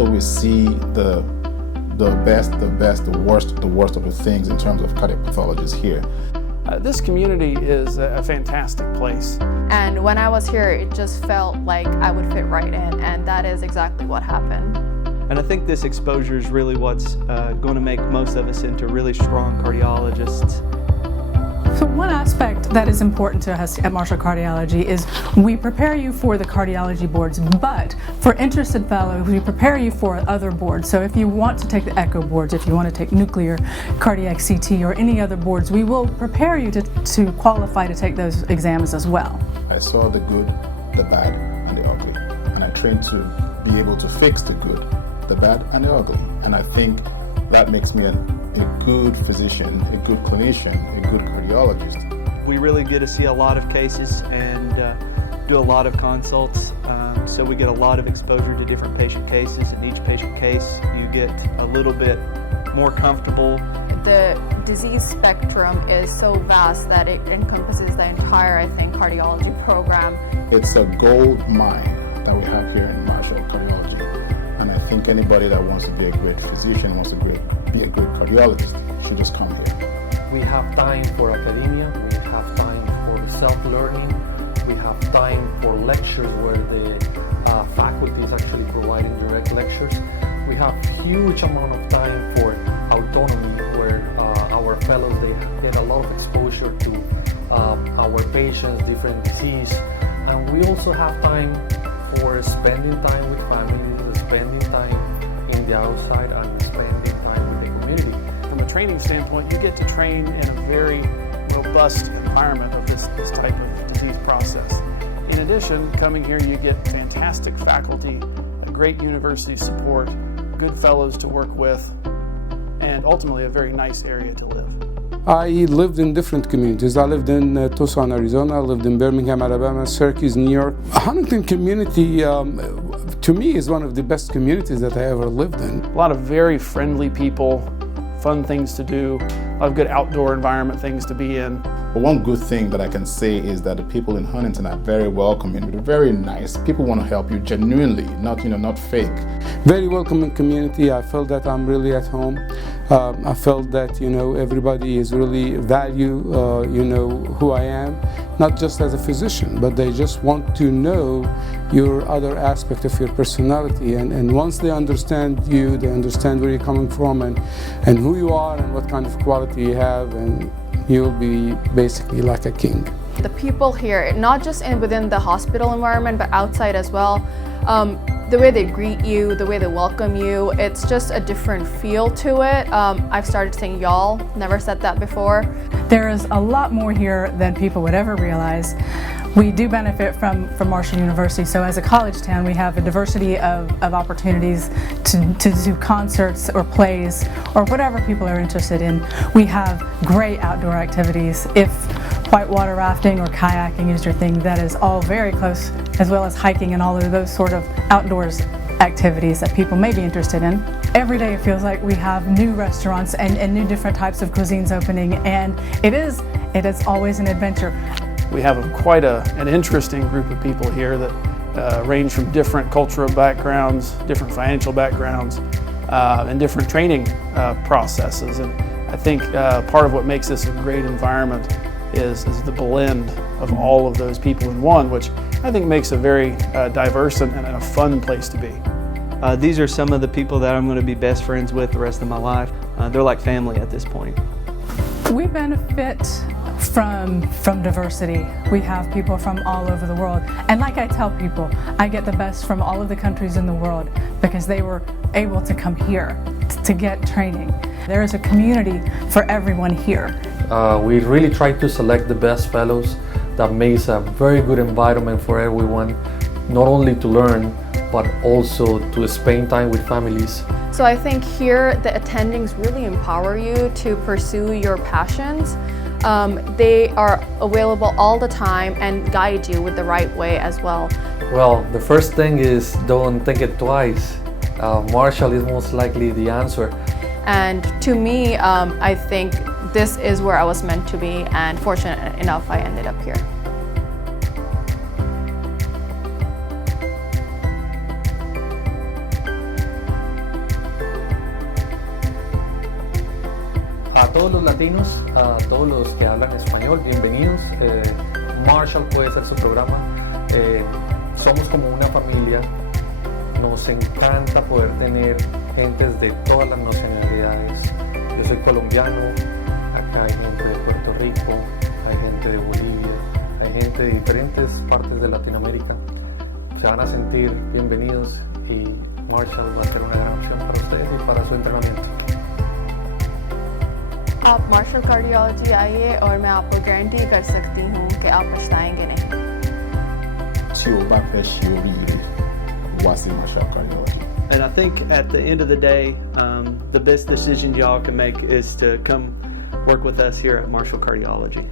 so we see the best, the worst of the things in terms of cardiac pathologies here. This community is a fantastic place. And when I was here, it just felt like I would fit right in, and that is exactly what happened. And I think this exposure is really what's going to make most of us into really strong cardiologists. So one aspect that is important to us at Marshall Cardiology is we prepare you for the cardiology boards, but for interested fellows, we prepare you for other boards. So if you want to take the echo boards, if you want to take nuclear, cardiac CT, or any other boards, we will prepare you to qualify to take those exams as well. I saw the good, the bad, and the ugly, and I trained to be able to fix the good, the bad, and the ugly. And I think that makes me a good physician, a good clinician, a good cardiologist. We really get to see a lot of cases and do a lot of consults, so we get a lot of exposure to different patient cases. In each patient case, you get a little bit more comfortable. The disease spectrum is so vast that it encompasses the entire, I think, cardiology program. It's a gold mine that we have here in Marshall Cardiology. And I think anybody that wants to be a great physician, wants to be a great cardiologist, should just come here. We have time for academia, we have time for self-learning, we have time for lectures where the faculty is actually providing direct lectures. We have huge amount of time for autonomy, where our fellows, they get a lot of exposure to our patients, different disease. And we also have time for spending time with families, spending time in the outside, and spending time with the community. From a training standpoint, you get to train in a very robust environment of this type of disease process. In addition, coming here you get fantastic faculty, a great university support, good fellows to work with, and ultimately a very nice area to live. I lived in different communities. I lived in Tucson, Arizona. I lived in Birmingham, Alabama, Syracuse, New York. Huntington community, to me, is one of the best communities that I ever lived in. A lot of very friendly people, fun things to do, a lot of good outdoor environment things to be in. But one good thing that I can say is that the people in Huntington are very welcoming. They're very nice. People want to help you genuinely, not fake. Very welcoming community. I felt that I'm really at home. I felt that everybody is really value who I am, not just as a physician, but they just want to know your other aspect of your personality. And once they understand you, they understand where you're coming from and who you are and what kind of quality you have, and you'll be basically like a king. The people here, not just within the hospital environment, but outside as well, the way they greet you, the way they welcome you, it's just a different feel to it. I've started saying y'all, never said that before. There is a lot more here than people would ever realize. We do benefit from Marshall University, so as a college town we have a diversity of opportunities to do concerts or plays or whatever people are interested in. We have great outdoor activities. If whitewater rafting or kayaking is your thing, that is all very close, as well as hiking and all of those sort of outdoors activities that people may be interested in. Every day it feels like we have new restaurants and new different types of cuisines opening, and it is always an adventure. We have quite an interesting group of people here that range from different cultural backgrounds, different financial backgrounds, and different training processes. And I think part of what makes this a great environment is the blend of all of those people in one, which I think makes a very diverse and a fun place to be. These are some of the people that I'm going to be best friends with the rest of my life. They're like family at this point. We benefit from diversity. We have people from all over the world. And like I tell people, I get the best from all of the countries in the world because they were able to come here to get training. There is a community for everyone here. We really try to select the best fellows that makes a very good environment for everyone, not only to learn, but also to spend time with families. So I think here the attendings really empower you to pursue your passions. They are available all the time and guide you with the right way as well. Well, the first thing is don't think it twice. Marshall is most likely the answer. And to me, I think this is where I was meant to be, and fortunate enough I ended up here. todos los latinos, a todos los que hablan español, bienvenidos. Marshall puede ser su programa. Somos como una familia. Nos encanta poder tener gentes de todas las nacionalidades. Yo soy colombiano, acá hay gente de Puerto Rico, hay gente de Bolivia, hay gente de diferentes partes de Latinoamérica. Se van a sentir bienvenidos y Marshall va a ser una gran opción para ustedes y para su entrenamiento. आप martial cardiology आइए और मैं आपको guarantee कर सकती हूँ कि आप पछताएंगे नहीं। Tí o bá fẹ́ ṣe oríire, wá sí Marshall Cardiology. And I think at the end of the day, the best decision y'all can make is to come work with us here at Marshall Cardiology.